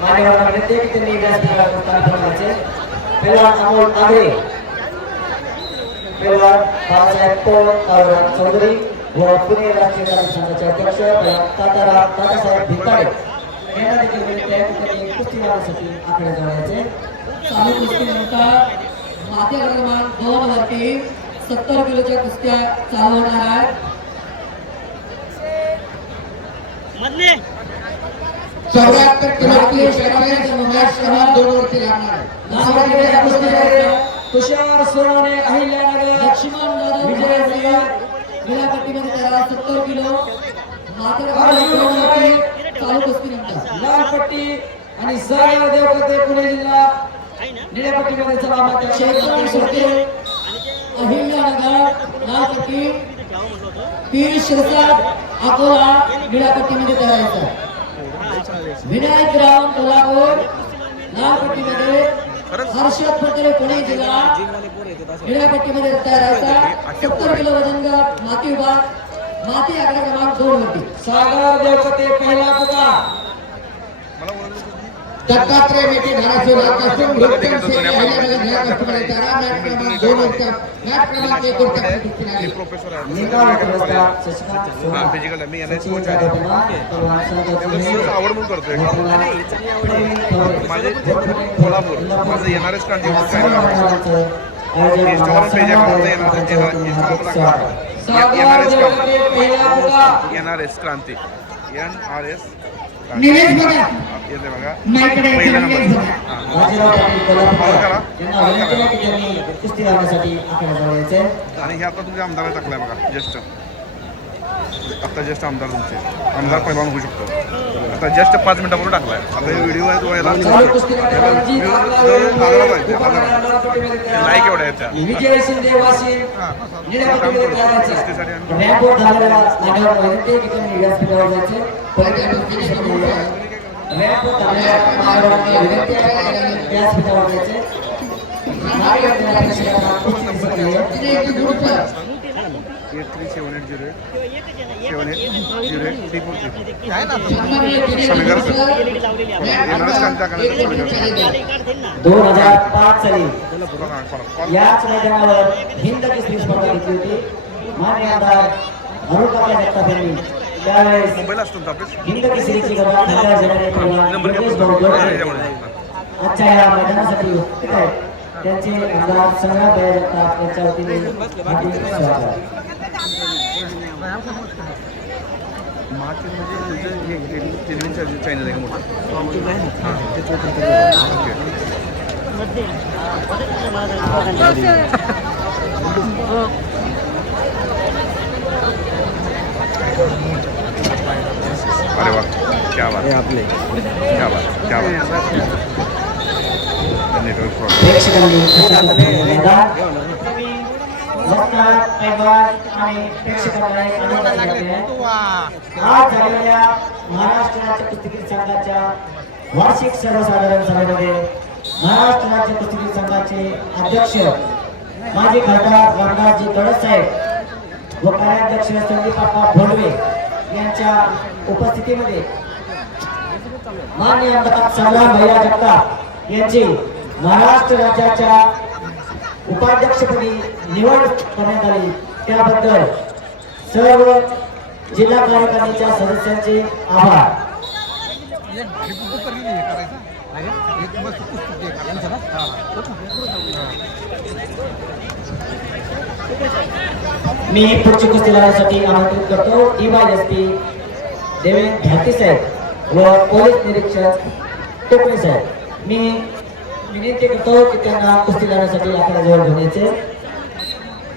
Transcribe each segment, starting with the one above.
मान्यवरांकडे ते त्यांनी व्यासपीठावर स्थान ठेवण्याचे अमोल आगरे बाळासाहेब पवार चौधरी व पुणे राष्ट्रीय संघाचे अध्यक्ष तातारा तातासाहेब यांना देखील विनंती आहे की त्यांनी कुस्ती आकडे चालू कुस्तीनंतर क्रमांक दोन वरती सत्तर किलोच्या कुस्त्या चालू होणार आहेत चौऱ्याहत्तर किलोची शर्यत मॅच क्रमांक दोन वरती लागणार आहे. तुषार सोनवणे अहिल्यानगर लक्ष्मण जाधव विजय त्याला सत्तर किलो. चालू लाल पट्टी आणि सागर देवकते पुणे जिल्हा. निळ्या पट्टीमध्ये चला मात्र शेतकरी सुट्टे अहिल्यानगर लालपट्टी. पीर शिरसाट. अकोला निळापट्टीमध्ये करायचं. विनायक राम कोल्हापूर लालपट्टीमध्ये हर्षद फडतरे पुणे जिल्हा निळ्यापट्टीमध्ये तयारायचा. सत्तर किलो वजन गट माती विभाग. माती आकडा क्रमांक दोन वरती. सागर देवकते पहिला पुकार. दत्तात्रय मेटे धाराशिव राजकास्टूम रुपचंद सेठ अहिल्यानगर ह्या कस्टमर तारा मॅच क्रमांक दोन वरती मॅच क्रमांक एक आहे. हा आहे. हे. आवड म्हणून करतोय. माझे कोल्हापूर. माझं येणारच इंस्टाग्राम पेज आहे Pukar. Kranti. N R S Nilesh बघा. येते बघा. माईकडे पहिला निलेश बघा हा. पाटील. यांना कुस्ती लावण्यासाठी आणि हे आता तुमच्या आमदार टाकलाय बघा ज्येष्ठ. आता ज्येष्ठ आमदार तुमचे. आमदार पहिला होऊ शकतो. आता जस्ट पाच मिनिटापूर्वी आहे आता हे व्हिडिओ आहे तो याला चालू पाहिजे लाईक एवढा याचा त्या. व्यासपीठावर जायचे eight three seven eight zero eight seven eight zero eight three four three तिने एक समीकर सर. आहे. येणारच. चालेल. दोन हजार पाच साली याच मैदानावर हिंद केसरी स्पर्धा घेतली होती मान्य आमदार अरुणकाका जगताप यांनी त्यावेळेस ना हिंद केसरीची योगेश घेतो. भाऊ गोडसे याच्यामुळे. आजच्या या मैदानासाठी उपस्थित आहेत त्यांचे आमदार संग्राम जगताप यांच्या वतीने हार्दिक म्हणजे तुझं हे- टेलिव्हिजन चॅनल आहे का मोठं अरे वा क्या बात आपले क्या बात क्या बात नेटवर्क प्रॉब्लेम वक्ता पैलवान आणि प्रेक्षकांना. आज झालेल्या महाराष्ट्र राज्य कुस्तीगीर संघाच्या वार्षिक सर्वसाधारण सभेमध्ये महाराष्ट्र राज्य कुस्तीगीर संघाचे अध्यक्ष माजी खासदार रामदासजी तडस साहेब व कार्याध्यक्ष संदीप बाप्पा भोंडवे यांच्या उपस्थितीमध्ये मान्य आमदार संग्राम भैया जगताप यांची महाराष्ट्र राज्याच्या उपाध्यक्षपदी निवड करण्यात आली. त्याबद्दल सर्व जिल्हा कार्यकारिणीच्या सदस्यांचे आभार. मी पुढची कुस्ती लावण्यासाठी आमंत्रित करतो. ईवाय एस देवेंद्र घाटी साहेब व पोलीस निरीक्षक टोपे साहेब. मी विनंती करतो की त्यांना कुस्ती लावण्यासाठी आपल्या जवळ घेऊन यायचे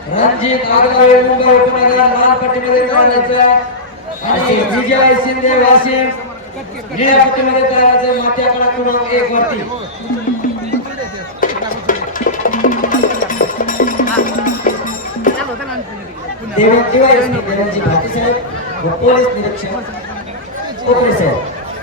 रणजित आगलावे मुंबई उपनगर लाल पट्टीमध्ये करायचं आणि विजय शिंदे वाशिम निळ्या पट्टीमध्ये करायचं मात्या कडा क्रमांक एक वरती. देवेंद्रजी घाटी साहेब व पोलीस निरीक्षक. कोपरे साहेब.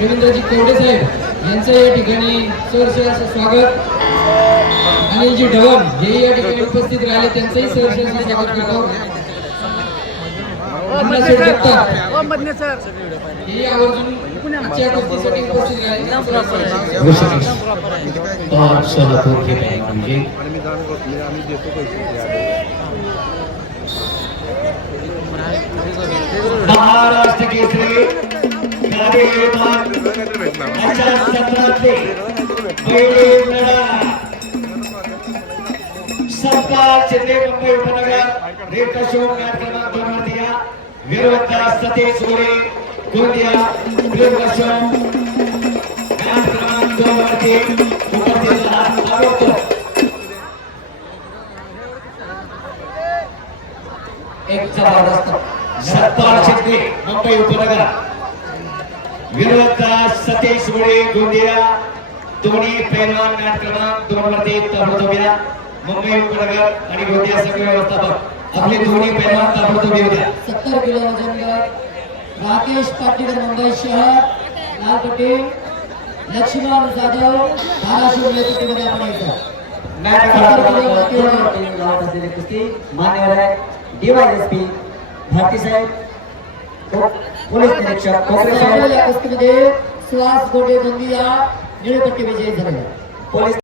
रवींद्रजी कोवडे साहेब यांचं या ठिकाणी सहर्ष असं स्वागत. अनिलजी ढवण हे या ठिकाणी उपस्थित राहिले त्यांचंही सर असं स्वागत करतो. आवर्जून सोलापूर बँक म्हणजे महाराष्ट्र केसरी गाडी येतात मुंबई उपनगर अशोक मॅच क्रमांक दोन विरोधा सतीश गोरे गोंदिया अशोक मॅच क्रमांक दोन वरती उपस्थित एक जबरदस्त. सत्पाल शिंदे मुंबई उपनगर. विरोध सतीश मुळे गोंदिया. दोन्ही पैलवान मॅच क्रमांक दोन वरती ताबडतोब या मुंबई उपनगर आणि गोंदिया संघ व्यवस्थापक. आपले दोन्ही पैलवान ताबडतोब येऊ द्या. सत्तर किलो वजन गट. राकेश पाटील मुंबई शहर. लाल पटेल लक्ष्मण जाधव. धाराशिव नेतृत्वामध्ये आपण यायचं मॅच क्रमांक असलेली कुस्ती मान्यवर आहे डीवायएसपी भारती साहेब. पोलीस निरीक्षक कुस्तीमध्ये सुहास गोडे गोंदिया निळपट्टी विजयी झाले. पोलीस